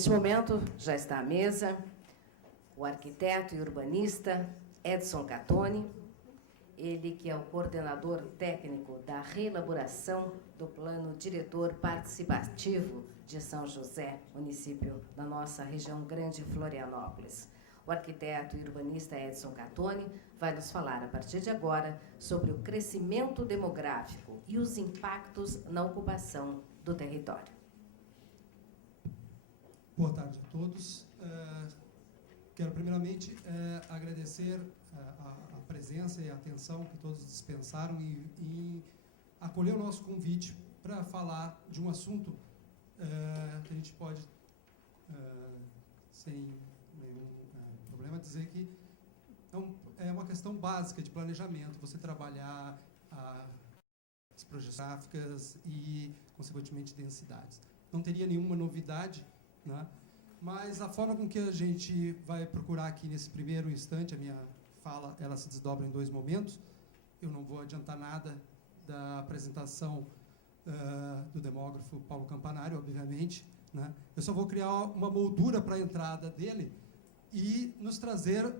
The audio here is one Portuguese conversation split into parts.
Neste momento, já está à mesa o arquiteto e urbanista Edson Catoni, ele que é o coordenador técnico da reelaboração do Plano Diretor Participativo de São José, município da nossa região Grande Florianópolis. O arquiteto e urbanista Edson Catoni vai nos falar, a partir de agora, sobre o crescimento demográfico e os impactos na ocupação do território. Boa tarde a todos. Quero primeiramente agradecer a presença e a atenção que todos dispensaram e acolher o nosso convite para falar de um assunto que a gente pode, sem nenhum problema, dizer que é uma questão básica de planejamento, você trabalhar as projeções gráficas e, consequentemente, densidades. Não teria nenhuma novidade, né? Mas a forma com que a gente vai procurar aqui nesse primeiro instante, a minha fala, ela se desdobra em dois momentos. Eu não vou adiantar nada da apresentação do demógrafo Paulo Campanário, obviamente, né? Eu só vou criar uma moldura para a entrada dele e nos trazer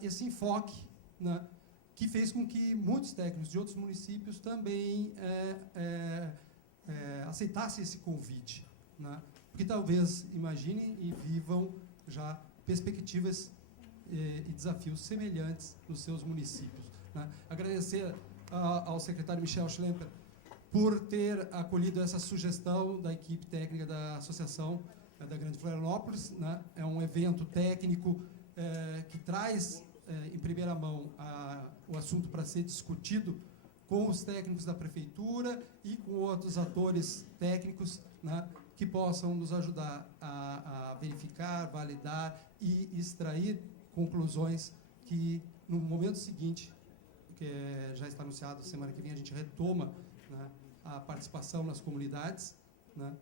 esse enfoque, né, que fez com que muitos técnicos de outros municípios também aceitassem esse convite, né? Porque talvez imaginem e vivam já perspectivas e desafios semelhantes nos seus municípios, né? Agradecer ao secretário Michel Schlemper por ter acolhido essa sugestão da equipe técnica da Associação da Grande Florianópolis, né? É um evento técnico que traz em primeira mão o assunto para ser discutido com os técnicos da prefeitura e com outros atores técnicos, né, que possam nos ajudar a verificar, validar e extrair conclusões que, no momento seguinte, que já está anunciado, semana que vem a gente retoma, né, a participação nas comunidades, né,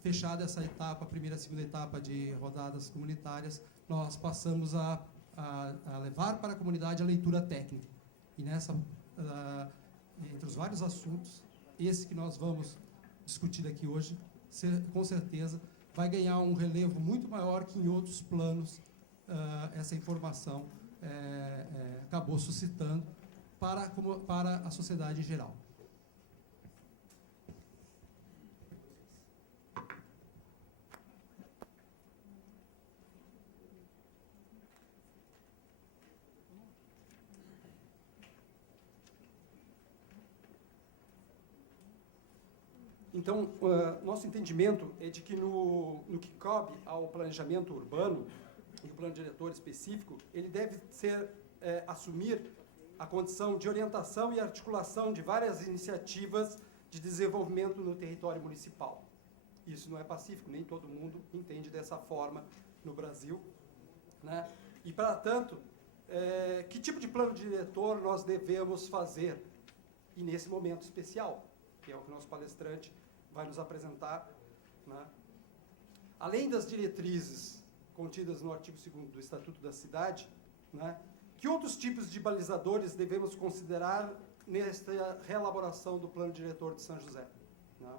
fechada essa etapa, a primeira e segunda etapa de rodadas comunitárias, nós passamos a levar para a comunidade a leitura técnica. E nessa, entre os vários assuntos, esse que nós vamos discutir aqui hoje, com certeza, vai ganhar um relevo muito maior que em outros planos essa informação acabou suscitando para a sociedade em geral. Então, nosso entendimento é de que no que cabe ao planejamento urbano e o plano diretor específico, ele deve assumir a condição de orientação e articulação de várias iniciativas de desenvolvimento no território municipal. Isso não é pacífico, nem todo mundo entende dessa forma no Brasil, né? E, para tanto, que tipo de plano diretor nós devemos fazer? E nesse momento especial, que é o que o nosso palestrante vai nos apresentar, né? Além das diretrizes contidas no artigo 2º do Estatuto da Cidade, né, que outros tipos de balizadores devemos considerar nesta reelaboração do Plano Diretor de São José, né?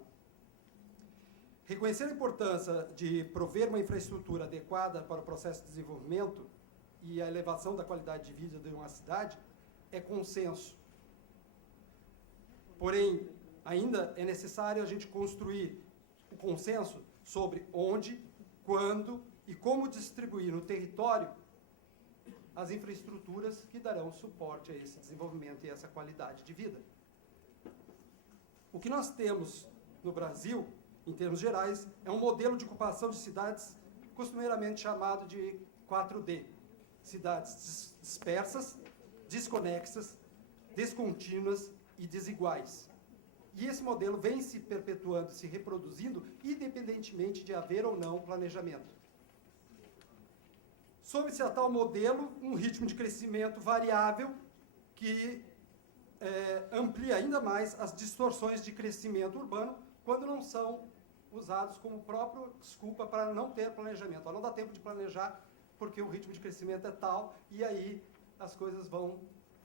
Reconhecer a importância de prover uma infraestrutura adequada para o processo de desenvolvimento e a elevação da qualidade de vida de uma cidade é consenso. Porém, ainda é necessário a gente construir o consenso sobre onde, quando e como distribuir no território as infraestruturas que darão suporte a esse desenvolvimento e essa qualidade de vida. O que nós temos no Brasil, em termos gerais, é um modelo de ocupação de cidades costumeiramente chamado de 4D. Cidades dispersas, desconexas, descontínuas e desiguais. E esse modelo vem se perpetuando, se reproduzindo, independentemente de haver ou não planejamento. Sob-se a tal modelo, um ritmo de crescimento variável que amplia ainda mais as distorções de crescimento urbano quando não são usados como própria desculpa para não ter planejamento. Não dá tempo de planejar porque o ritmo de crescimento é tal e aí as coisas vão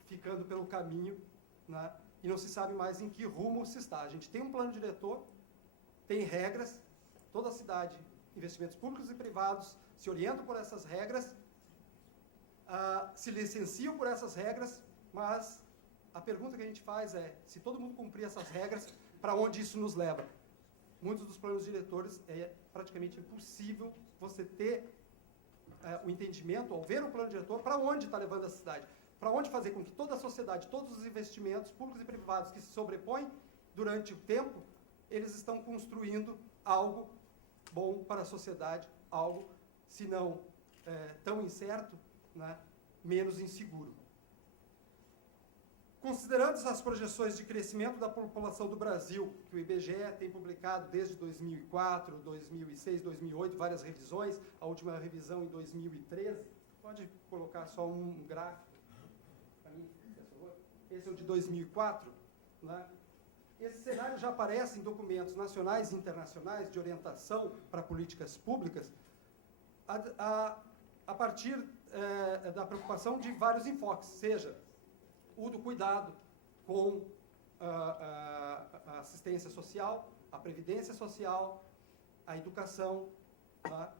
ficando pelo caminho, né? E não se sabe mais em que rumo se está. A gente tem um plano diretor, tem regras, toda cidade investimentos públicos e privados se orientam por essas regras, se licenciam por essas regras, mas a pergunta que a gente faz é, se todo mundo cumprir essas regras, para onde isso nos leva? Muitos dos planos diretores é praticamente impossível você ter o entendimento, ao ver o plano diretor, para onde está levando a cidade, para onde fazer com que toda a sociedade, todos os investimentos públicos e privados que se sobrepõem durante o tempo, eles estão construindo algo bom para a sociedade, algo, se não tão incerto, né, menos inseguro. Considerando as projeções de crescimento da população do Brasil, que o IBGE tem publicado desde 2004, 2006, 2008, várias revisões, a última revisão em 2013, pode colocar só um gráfico para mim, por favor? Esse é o de 2004, né? Esse cenário já aparece em documentos nacionais e internacionais de orientação para políticas públicas, a partir da preocupação de vários enfoques, seja o do cuidado com a assistência social, a previdência social, a educação. Tá?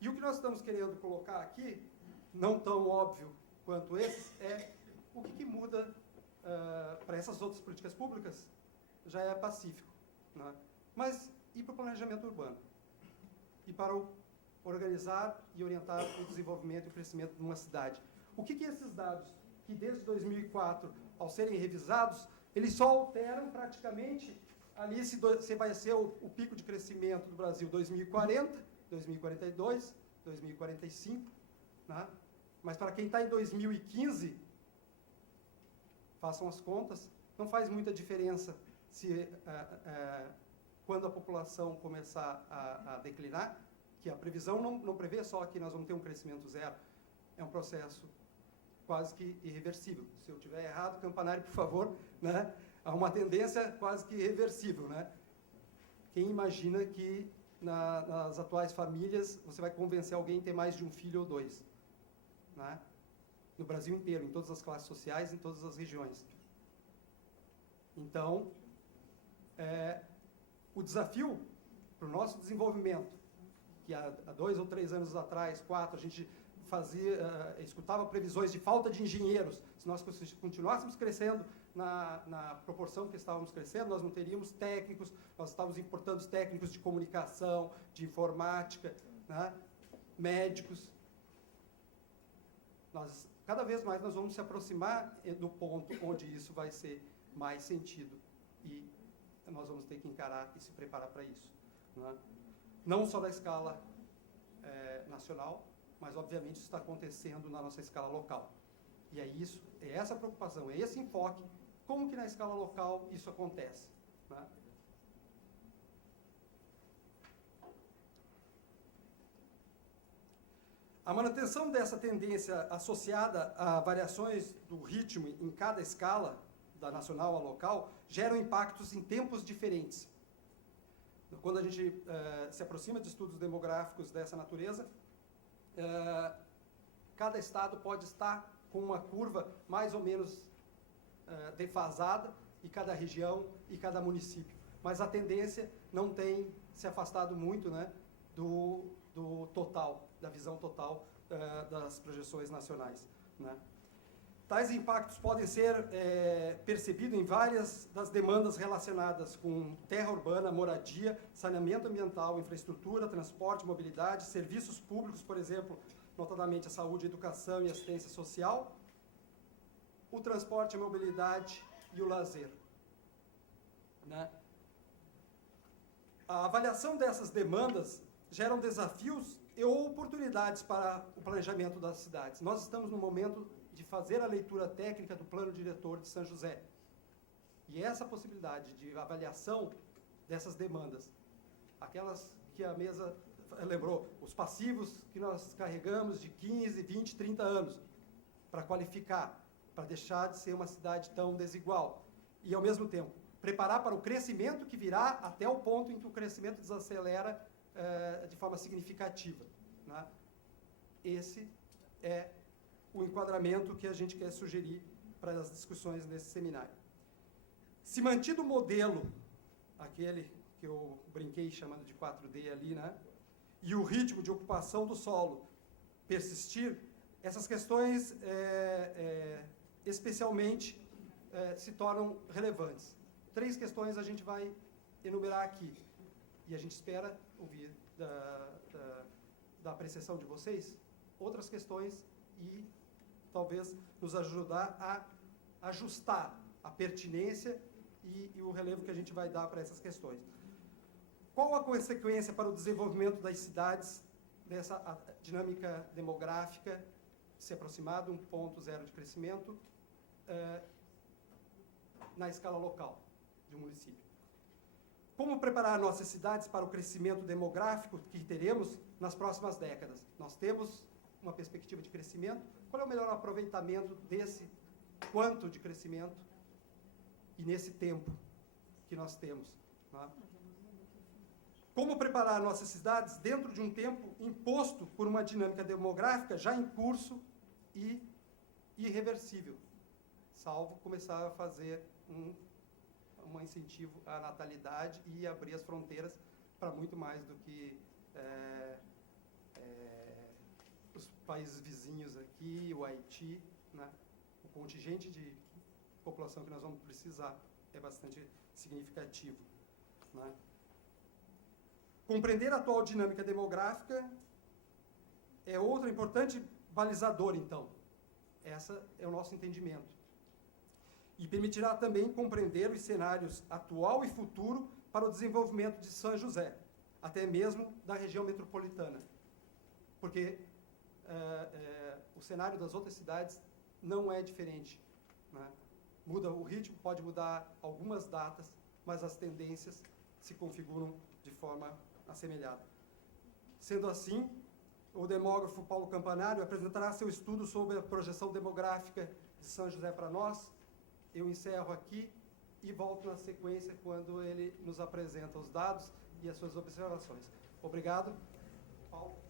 E o que nós estamos querendo colocar aqui, não tão óbvio quanto esse, é o que muda para essas outras políticas públicas, já é pacífico. Né? Mas e para o planejamento urbano? E para organizar e orientar o desenvolvimento e o crescimento de uma cidade? O que esses dados, que desde 2004, ao serem revisados, eles só alteram praticamente ali se vai ser o pico de crescimento do Brasil 2040, 2042, 2045, né? Mas para quem está em 2015, façam as contas, não faz muita diferença se quando a população começar a declinar, que a previsão não prevê só que nós vamos ter um crescimento zero, é um processo quase que irreversível. Se eu tiver errado, Campanari, por favor, né? Há uma tendência quase que irreversível, né? Quem imagina que nas atuais famílias você vai convencer alguém a ter mais de um filho ou dois, né? No Brasil inteiro, em todas as classes sociais, em todas as regiões. Então, o desafio para o nosso desenvolvimento, que há 2 ou 3 anos atrás, 4, a gente escutava previsões de falta de engenheiros. Se nós continuássemos crescendo na proporção que estávamos crescendo, nós não teríamos técnicos, nós estávamos importando os técnicos de comunicação, de informática, né? Médicos. Cada vez mais nós vamos se aproximar do ponto onde isso vai ser mais sentido e nós vamos ter que encarar e se preparar para isso. Né? Não só da escala nacional, mas, obviamente, isso está acontecendo na nossa escala local. E é essa a preocupação, é esse enfoque, como que na escala local isso acontece. Né? A manutenção dessa tendência associada a variações do ritmo em cada escala, da nacional à local, geram impactos em tempos diferentes. Quando a gente se aproxima de estudos demográficos dessa natureza, cada estado pode estar com uma curva mais ou menos defasada, e cada região e cada município. Mas a tendência não tem se afastado muito, né, do total, da visão total das projeções nacionais. Né? Tais impactos podem ser percebidos em várias das demandas relacionadas com terra urbana, moradia, saneamento ambiental, infraestrutura, transporte, mobilidade, serviços públicos, por exemplo, notadamente a saúde, a educação e assistência social, o transporte, a mobilidade e o lazer. Né? A avaliação dessas demandas geram desafios ou oportunidades para o planejamento das cidades. Nós estamos no momento de fazer a leitura técnica do plano diretor de São José. E essa possibilidade de avaliação dessas demandas, aquelas que a mesa lembrou, os passivos que nós carregamos de 15, 20, 30 anos, para qualificar, para deixar de ser uma cidade tão desigual. E, ao mesmo tempo, preparar para o crescimento que virá até o ponto em que o crescimento desacelera de forma significativa. Né? Esse é o enquadramento que a gente quer sugerir para as discussões nesse seminário. Se mantido o modelo, aquele que eu brinquei chamando de 4D ali, né? e o ritmo de ocupação do solo persistir, essas questões especialmente se tornam relevantes. 3 questões a gente vai enumerar aqui, e a gente espera ouvir da apreciação de vocês outras questões e talvez nos ajudar a ajustar a pertinência e o relevo que a gente vai dar para essas questões. Qual a consequência para o desenvolvimento das cidades dessa dinâmica demográfica se aproximar de 1,0 de crescimento na escala local de um município? Como preparar nossas cidades para o crescimento demográfico que teremos nas próximas décadas? Nós temos uma perspectiva de crescimento. Qual é o melhor aproveitamento desse quanto de crescimento e nesse tempo que nós temos? Tá? Como preparar nossas cidades dentro de um tempo imposto por uma dinâmica demográfica já em curso e irreversível, salvo começar a fazer um incentivo à natalidade e abrir as fronteiras para muito mais do que os países vizinhos aqui, o Haiti, né? O contingente de população que nós vamos precisar é bastante significativo, né? Compreender a atual dinâmica demográfica é outro importante balizador, então. Esse é o nosso entendimento. E permitirá também compreender os cenários atual e futuro para o desenvolvimento de São José, até mesmo da região metropolitana. Porque o cenário das outras cidades não é diferente, né? Muda o ritmo, pode mudar algumas datas, mas as tendências se configuram de forma assemelhada. Sendo assim, o demógrafo Paulo Campanário apresentará seu estudo sobre a projeção demográfica de São José para nós. Eu encerro aqui e volto na sequência quando ele nos apresenta os dados e as suas observações. Obrigado, Paulo.